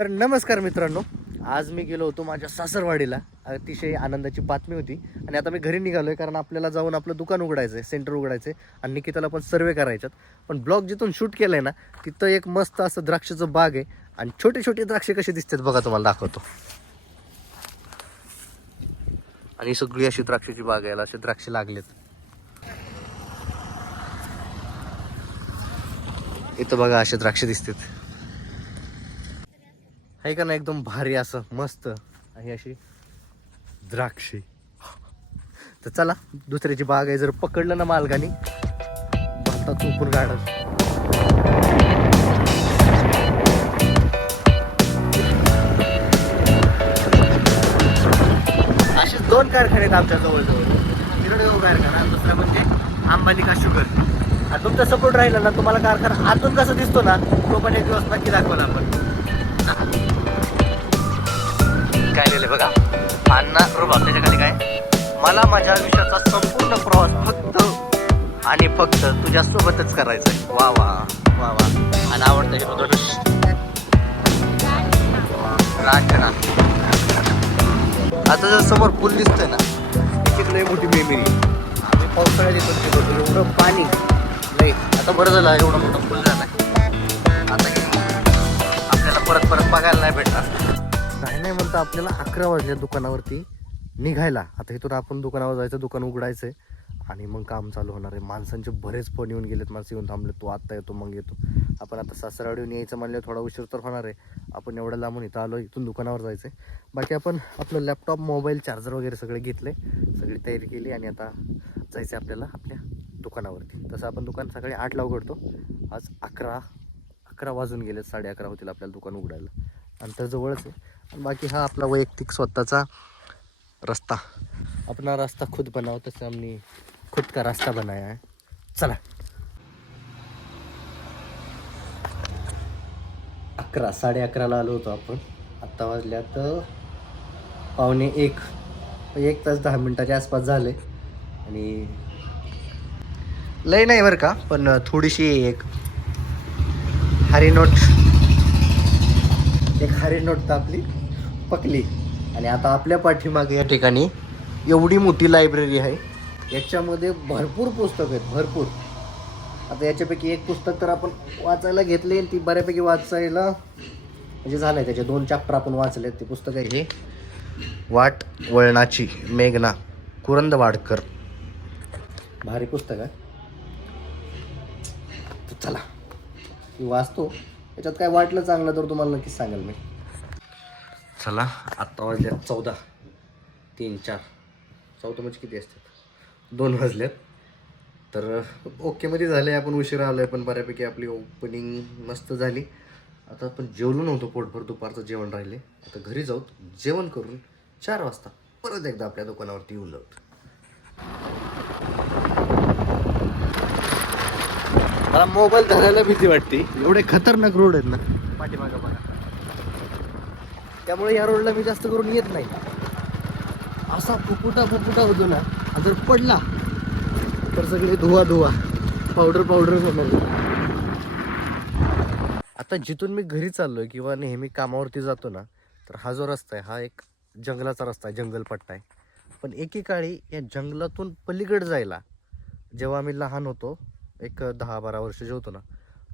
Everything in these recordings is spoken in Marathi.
तर नमस्कार मित्रांनो, आज मी गेलो होतो माझ्या सासरवाडीला. अतिशय आनंदाची बातमी होती आणि आता मी घरी निघालोय कारण आपल्याला जाऊन आपलं दुकान उघडायचं आहे, सेंटर उघडायचं आहे आणि निकिताला पण सर्वे करायच्यात. पण ब्लॉग जिथून शूट केलंय ना, तिथं एक मस्त असं द्राक्षाचं बाग आहे आणि छोटे छोटे द्राक्षे कसे दिसतात बघा, तुम्हाला दाखवतो. आणि सगळी अशी द्राक्षाची बाग आहे, असे द्राक्ष लागलेत. इथं बघा असे द्राक्ष दिसतात, आहे का ना, एकदम भारी असं मस्त आहे अशी द्राक्षे. तर चला, दुसऱ्याची बाग आहे, जर पकडलं ना मालकानी भरता चुपून गाडत. असे दोन कारखाने आहेत आमच्या जवळजवळ. हिरडगाव कारखाना, दुसरा म्हणजे अंबालिका शुगर. आणि तुमचा सपोर्ट राहिला ना, तुम्हाला कारखाना आतून कसा दिसतो ना, तो पण एक दिवस नक्की दाखवला आपण. काय लिहिलंय बघा, अण्णा रुबाब. त्याच्या खाली काय, मला माझ्या आयुष्याचा संपूर्ण प्रवास फक्त आणि फक्त तुझ्या सोबतच करायचा आहे. वा वा वा वा. आणि आवडतं हिरो धनुष रांजना. आता जर समोर पूल दिसतोय ना, तिकडे मोठी मेमरी. आम्ही पावसाळ्यात येतो, एवढं पाणी नाही. आता बरं झालं एवढा मोठा पूल झाला. आता आपल्याला परत परत बघायला नाही भेटणार. नाही म्हणता आपल्याला 11 वाजल्या दुकानावरती निघायला. आता इथून आपण दुकानावर जायचं, दुकान उघडायचं आहे आणि मग काम चालू होणार आहे. माणसांचे बरेच फोन येऊन गेलेत, माणसं येऊन थांबले, तो आत्ता येतो मग येतो. आपण आता सासरवाडीहून यायचं म्हणलं थोडा उशीर तर होणार आहे. आपण एवढं लांबून इथं आलो, इथून दुकानावर जायचं आहे. बाकी आपण आपलं लॅपटॉप, मोबाईल, चार्जर वगैरे सगळे घेतले, सगळी तयारी केली आणि आता जायचं आहे आपल्याला आपल्या दुकानावरती. तसं आपण दुकान सकाळी 8ला उघडतो. आज 11 वाजून गेले, 11:30 होतील आपल्याला दुकान उघडायला. अंतर जवळच आहे. बाकी हा आपला वैयक्तिक स्वतःचा रास्ता. अपना रास्ता खुद बनाओ, तसे हमने खुद का रास्ता बनाया है. चला. 11:30ला आलो होतो आपण. आत्ता वाजल्यात 12:45. 1 तास 10 मिनिटाच्या आसपास झाले. आणि लय नाही बरं का, पण थोडीशी एक हरी नोट तर आपली पकली. आणि आता आपल्या पाठीमागे या ठिकाणी एवढी मोठी लायब्ररी आहे. याच्यामध्ये भरपूर पुस्तकं आहेत, भरपूर. आता याच्यापैकी एक पुस्तक तर आपण वाचायला घेतले, ती बऱ्यापैकी वाचायला म्हणजे झालंय. त्याचे 2 चॅप्टर आपण वाचले. ते पुस्तक आहे हे वाट वळणाची, मेघना कुरंदवाडकर. भारी पुस्तक आहे. तर चला, मी वाचतो. त्याच्यात काय वाटलं चांगलं तर तुम्हाला नक्कीच सांगाल मी. चला, आत्ता वाजल्यात 14, 3, 4. 14 म्हणजे किती असतात, 2 वाजल्यात. तर ओकेमध्ये झाले, आपण उशिरा आलो आहे, पण बऱ्यापैकी आपली ओपनिंग मस्त झाली. आता आपण जेवलो नव्हतो पोटभर, दुपारचं जेवण राहिले. आता घरी जाऊ, जेवण करून 4 वाजता परत एकदा आपल्या दुकानावरती येऊन जाऊ. मला मोबाईल धरायला भीती वाटते, एवढे खतरनाक रोड आहेत ना पाठीमागं बघा. त्यामुळे या रोडला मी जास्त करून येत नाही. असा फुफुटा होतो ना, जर पडला तर सगळे धुवा पावडर समजलं. आता जिथून मी घरी चाललोय किंवा नेहमी कामावरती जातो ना, तर हा जो रस्ता आहे, हा एक जंगलाचा रस्ता आहे, जंगलपट्टा आहे. पण एकेकाळी या जंगलातून पलीकडे जायला, जेव्हा आम्ही लहान होतो, एक 10-12 वर्ष जे होतो ना,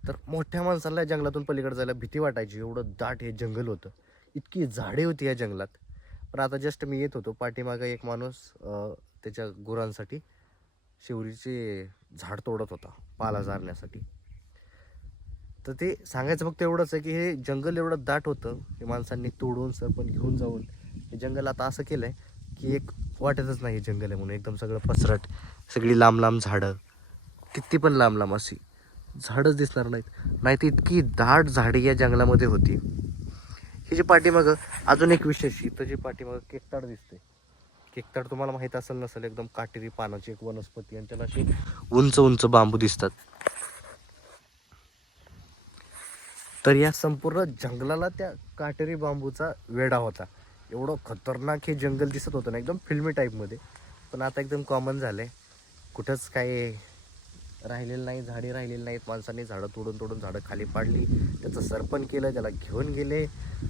तर मोठ्या माणसाला जंगलातून पलीकडे जायला भीती वाटायची. एवढं दाट हे जंगल होतं, इतकी झाडे होती या जंगलात. पण आता जस्ट मी येत होतो, पाठीमागं एक माणूस त्याच्या गुरांसाठी शिवरीचे झाड तोडत होता पाला जारण्यासाठी. तर ते सांगायचं फक्त एवढंच आहे की हे जंगल एवढं दाट होतं, हे माणसांनी तोडून सरपण घेऊन जाऊन हे जंगल आता असं केलं आहे की एक वाटतच नाही हे जंगल आहे म्हणून. एकदम सगळं पसरट, सगळी लांब झाडं, किती पण लांब अशी झाडच दिसणार नाही तर इतकी दाट झाडी या जंगलामध्ये होती. ही जी पाठीमागं अजून एक विशेष, इथं जी पाठीमागं केकताड दिसते, केकताड तुम्हाला माहीत असेल नसेल, एकदम काटेरी पानाची एक वनस्पती, आणि त्याला अशी उंच बांबू दिसतात. तर या संपूर्ण जंगलाला त्या काटेरी बांबूचा वेढा होता. एवढं खतरनाक हे जंगल दिसत होतं ना, एकदम फिल्मी टाईपमध्ये. पण आता एकदम कॉमन झालं आहे, कुठंच काय राहिलेलं नाही, झाडे राहिलेली नाहीत. माणसांनी झाडं तोडून झाडं खाली पाडली, त्याचं सरपण केलं, त्याला घेऊन गेले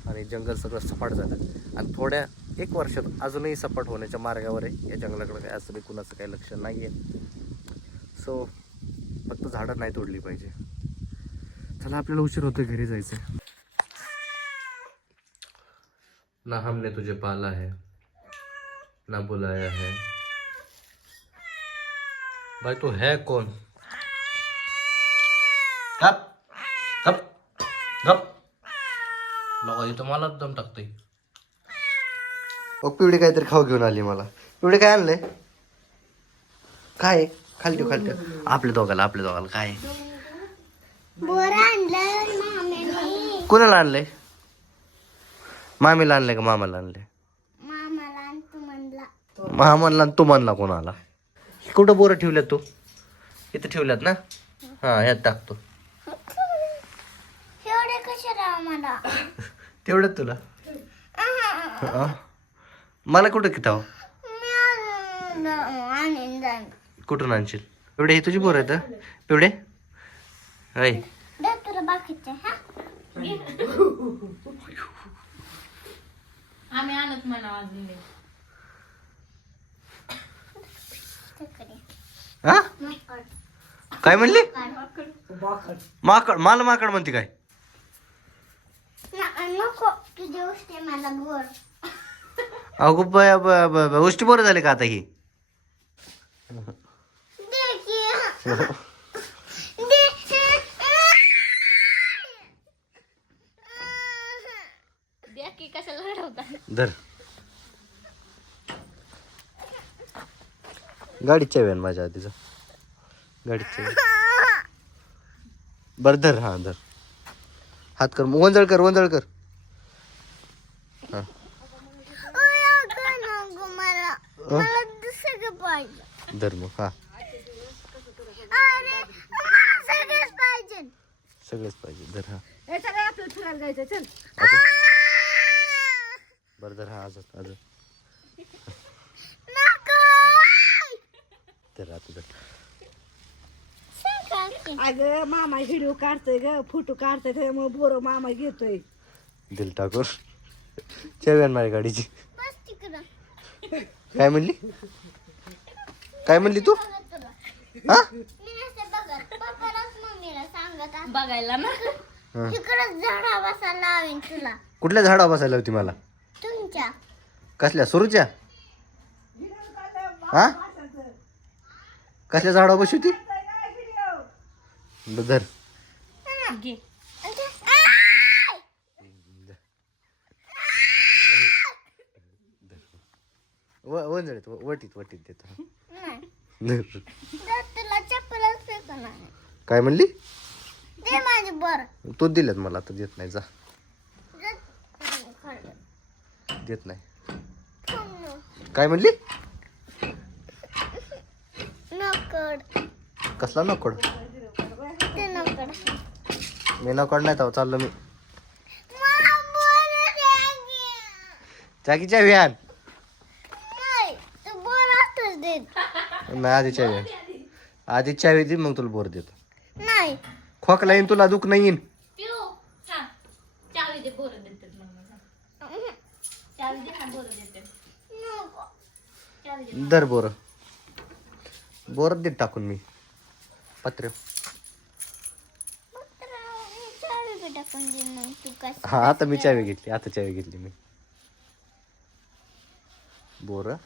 आणि जंगल सगळं सपाट झालं. आणि थोड्या 1 वर्षात अजूनही सपाट होण्याच्या मार्गावर आहे. या जंगलाकडे काय असं बी कुणाचं काही लक्ष नाही आहे. सो फक्त झाडं नाही तोडली पाहिजे. चला आपल्याला उशीर होतोय, घरी जायचं. ना हमने तुझे पाला है ना बुलाया है, भाई तू है कौन? गप गप गप. नको इथं मला दम टाकतोय. पिवडी काहीतरी खाऊ घेऊन आली मला. पिवडी काय आणलंय? काय आहे? खाली ठेव, खाली ठेव. आपल्या दोघाला काय आहे? कोणाला आणलंय? मामीला आणलंय का मामाला आणलंय? मामाला आणि तू म्हणला कोणाला? कुठं बोरं ठेवल्यात तू? इथं ठेवल्यात ना? हा ह्यात टाकतो. तेवढ्यात तुला? मला कुठं किताव? कुठून आणशील? पिवडे हे तुझी बोर आहेत? पिवडे हाय आम्ही आणत म्हणा अजून. हा काय म्हणली? माकड? मला माकड म्हणते काय? अगो गोष्टी बरं झाली का आता ही? कशाला रडवता? धर गाडीची चावी आण माझ्या आधीचा. गाडीची चावी बरं धर. हा धर, हात कर, वंजळ कर, वंजळ कर. हा धर मग. हा सगळंच पाहिजे. धर. हा बरं धर. हा आज आज धर. आता धर. अगं मामा व्हिडिओ काढतोय ग, फोटो काढतोय, त्यामुळे बोर मामा घेतोय. दिल टाकूर चावी आण माझ्या गाडीची. काय म्हणली? काय म्हणली तू? हा बघायला ना. कुठल्या झाडावर बसायला होती मला? तुमच्या कसल्या? सुरूच्या? हा कसल्या झाडावर बशी होती? धर. घे. वंजळीत वटीत वटीत देतो. काय म्हणली? तू दिलेत मला, आता देत नाही. जा देत नाही. काय म्हणली? कसला नकोड? मी नकोड नाही तर चाललो मी. चाकीच्या व्यान नाही, आधी चावी आण. आधी चावी दे, मग तुला बोर देतो. नाही खोकला येईन तुला, दुख नाही येईन. चावी दे, बोर देते मग. चावी दे, बोर देते. दर बोर बोर देत टाकून मी पत्र. हा आता मी चावी घेतली, आता चावी घेतली मी. बोर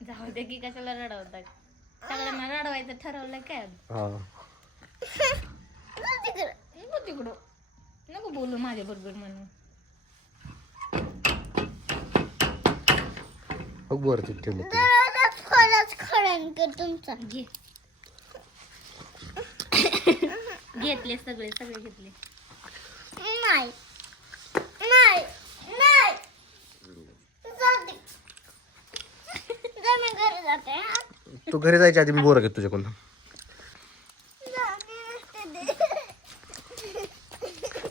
जाऊ दे की, कशाला रडवतात? सगळ्यांना रडवायचं ठरवलं काय? हा तिकडं नको बोलू माझ्या बरोबर म्हणून. बोर ठेवले तुमचा घे. घेतले सगळे सगळे घेतले. नाही नाही नाही घरी जाते. तू घरी जायच्या आधी मी बोर घेतो तुझ्याकडून.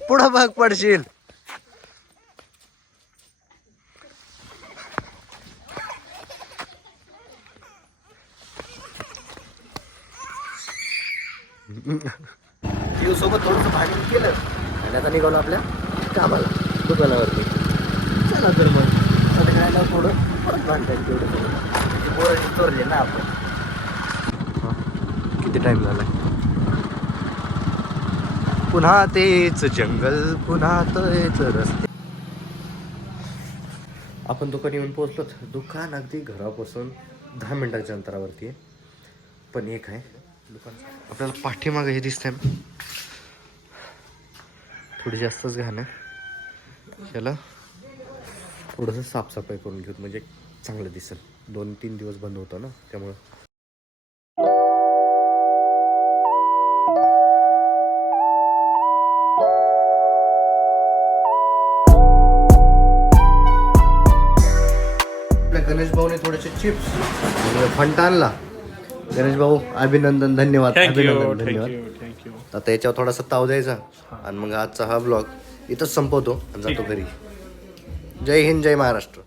पुढं भाग पडशील. सोबत थोडंसं आणि आता निघालो आपल्या कामाला दुकानावरती. चला तर मग आता काय ना थोडं परत बांधायचं तेवढं पोरं चोरले ना आपण. किती टाइम झाला पुन्हा तेच जंगल पुन्हा तेच रस्ते. आपण दुकान येऊन पोहोचलोच. दुकान अगदी घरापासून 10 मिनिटाच्या अंतरावरती आहे. पण एक आहे दुकान आपल्याला पाठीमागं हे दिसतंय थोडी जास्तच घाण आहे. त्याला थोडंसं साफसफाई करून घेऊ म्हणजे चांगलं दिसेल. 2-3 दिवस बंद होतं ना त्यामुळं. गणेश भाऊने थोडेसे चिप्स फंटा आणला. गणेश भाऊ अभिनंदन, धन्यवाद. अभिनंदन, धन्यवाद. आता याच्यावर थोडासा ताव द्यायचा आणि मग आजचा हा ब्लॉग इथंच संपवतो आणि जातो घरी. जय हिंद, जय महाराष्ट्र.